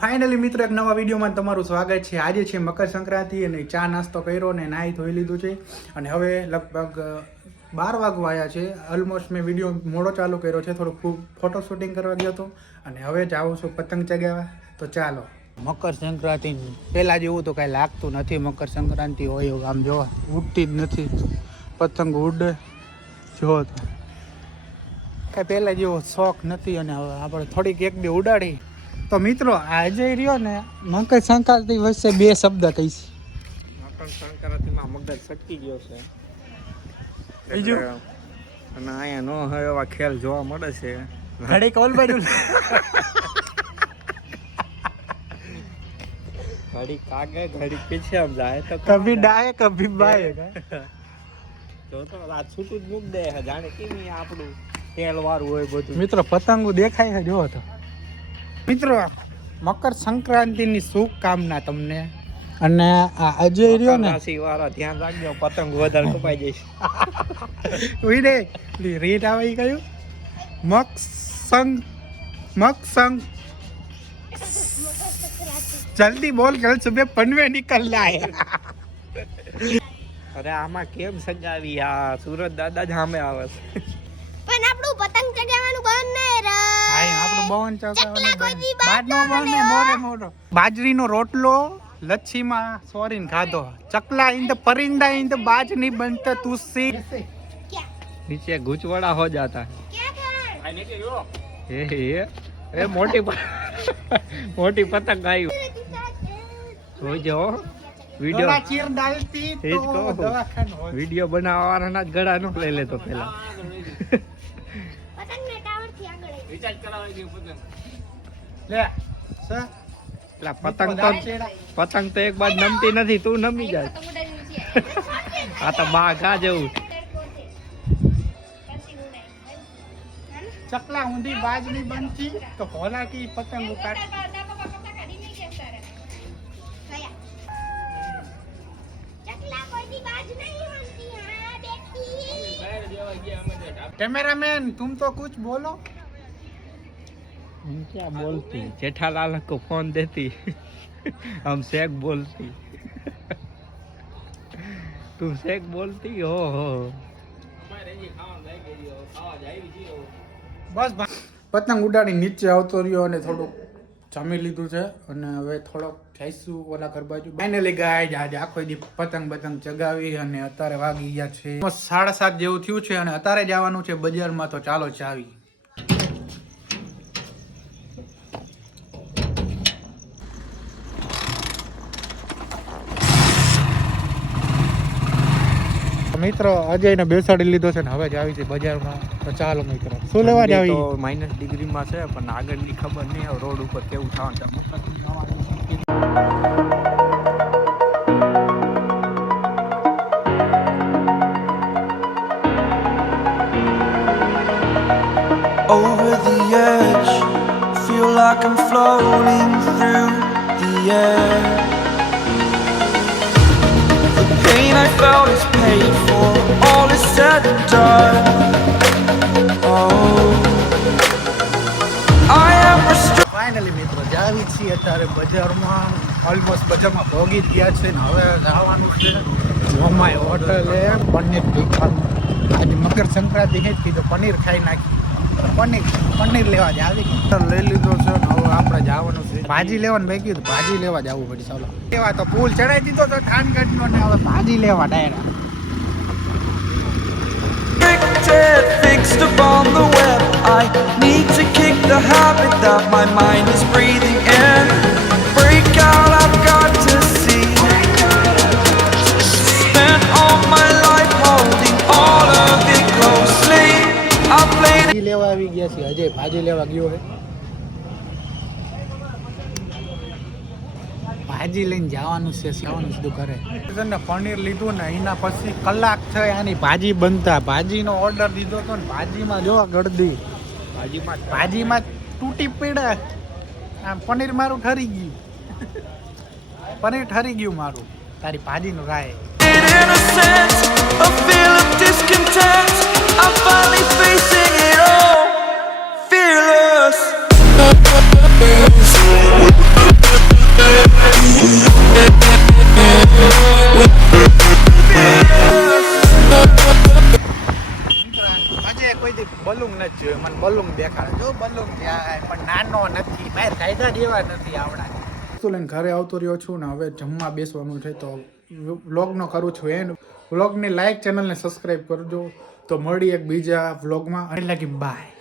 Finally મિત્રો એક નવા વિડીયોમાં તમારું સ્વાગત છે. આજે છે મકર સંક્રાંતિ અને ચા નાસ્તો કર્યો અને નાહી ધોઈ લીધું છે. અને હવે લગભગ બાર વાગવા આવ્યા છે. ઓલમોસ્ટ મેં વીડિયો મોડો ચાલુ કર્યો છે. થોડું ખૂબ ફોટો શૂટિંગ કરવા ગયો હતો. અને હવે જાઉં છું પતંગ ચગાવવા. તો ચાલો. મકર સંક્રાંતિ પહેલાં જેવું તો કાંઈ લાગતું નથી. મકર સંક્રાંતિ હોય એવું આમ જોવા ઉડતી જ નથી. પતંગ ઉડે, જો કાંઈ પહેલાં જેવો શોખ નથી અને હવે આપણે થોડીક એક બે ઉડાડી તો મિત્રો આજે રહ્યો ને મકર સંક્રાંતિ વચ્ચે બે શબ્દ કહીશ. મકર સંક્રાંતિમાં મગજ સટકી ગયો છે. બીજું? અને અહીંયા નો હોય એવા ખેલ જોવા મળે છે. ઘડીક ઓલ બાજુ ઘડી કાગે ઘડી પીછે આમ જાય તો કભી ડાય કભી બાય જો તો આ છૂટું જ મૂક દે. જાણે કેવી આપણું તેલ વાળું હોય બધું. મિત્રો પતંગો દેખાય છે જો તો. મિત્રો મકર સંક્રાંતિની શુભકામના તમને. અને આ અજય રહ્યો ને વાળા ધ્યાન રાખજો પતંગ વધારે કપાઈ જઈશ ઉઈ રે પેલી રીત આવે કયું? મક સંગ મક સંગ. જલ્દી બોલ કલ સુબે પનવે નિકલ લાય. અરે આમાં કેમ સજાવી આ સુરત દાદા જ સામે આવે છે. બવન ચકલા કોઈ દી ચૌકા બાદ બાજનો ન બને બને, મોરે મોરો. બાજરીનો રોટલો લચ્છીમાં સોરીને ખાધો. ચકલા ઇન ધ પરિંદા ઇન ધ બાજની બનતા તુસી. નીચે ગુચવાડા હો જાતા. હે હે. એ મોટી મોટી પતંગ આવી જોઈજો વિડિયો. ચીર ડાલતી જ તો કહું. વિડિયો બનાવવા જ ગળા નો લઈ લેતો પેલા પતંગ લે સર પતંગ તો પતંગ તો એક બાદ નમતી નથી તું નમી જાય. આ તો બાઘા જેવું. ચકલા ઊંધી બાજની બનતી તો કી પતંગ ઉતાર कैमरामैन तुम तो कुछ बोलो हम क्या बोलती जेठालाल को फोन देती हम शेख बोलती तुम शेख बोलती हो हो બસ ભા- પતંગ ઉડાડી નીચે આવતો રહ્યો અને થોડુંક જમી લીધું છે અને હવે થોડોક જઈશું ઓલા ઘર બાજુ. ફાઇનલી ગાય આજે આખો દી પતંગ પતંગ ચગાવી અને અત્યારે વાગી ગયા છે. સાડા સાત જેવું થયું છે અને અત્યારે જવાનું છે બજારમાં, તો ચાલો ચાવી મિત્રો અજયને બેસાડી લીધો છે ને હવે જ આવી છે બજારમાં તો ચાલો મિત્ર શું લેવા જ આવી તો માઇનસ ડિગ્રીમાં છે પણ આગળની ખબર નહીં રોડ ઉપર કેવું થવાનું છે over the edge. Feel like I'm floating through the air. I felt is paid for. Oh, છીએ અત્યારે બજારમાં. ઓલમોસ્ટ બજારમાં ભોગી ગયા છે ને હવે જવાનું છે મોમાય હોટલે પનીર આજે મકર સંક્રાંતિ કીધું પનીર ખાઈ નાખી. પનીર પનીર લેવા જ આવી લઈ લીધો છે હવે આપણે જવાનું છે ભાજી લેવાનું મેં કીધું ભાજી લેવા જવું પડે ચાલો કેવા તો પુલ ચડાવી દીધો તો થાનગઢનો ને હવે ભાજી લેવા ડાયરા fixed upon the web. I need to kick the habit that my mind is breathing in. લેવા આવી ગયા છે. અજય ભાજી લેવા ગયો છે. ભાજી લઈને જવાનું છે જવાનું સીધું કરે તને પનીર લીધું ને એના પછી કલાક થઈ આની ભાજી બનતા. ભાજીનો ઓર્ડર દીધો તો ને ભાજીમાં જો ગળદી. ભાજીમાં ભાજીમાં તૂટી પડ્યા. આમ પનીર મારું ઠરી ગયું. પનીર ઠરી ગયું મારું. તારી ભાજીનું રાય. In a feel of discontent. I'm finally facing it. દીધી બલુંગ નથી જોયું મને બલુંગ દેખાડે. જો બલુંગ ત્યાં પણ નાનો નથી મારે કાયદા જેવા નથી આવડા વસ્તુ લઈને ઘરે આવતો રહ્યો છું ને હવે જમવા બેસવાનું છે તો વ્લોગનો કરું છું એન્ડ વ્લોગને લાઈક ચેનલને સબસ્ક્રાઈબ કરજો. તો મળી એક બીજા વ્લોગમાં. એટલે કે બાય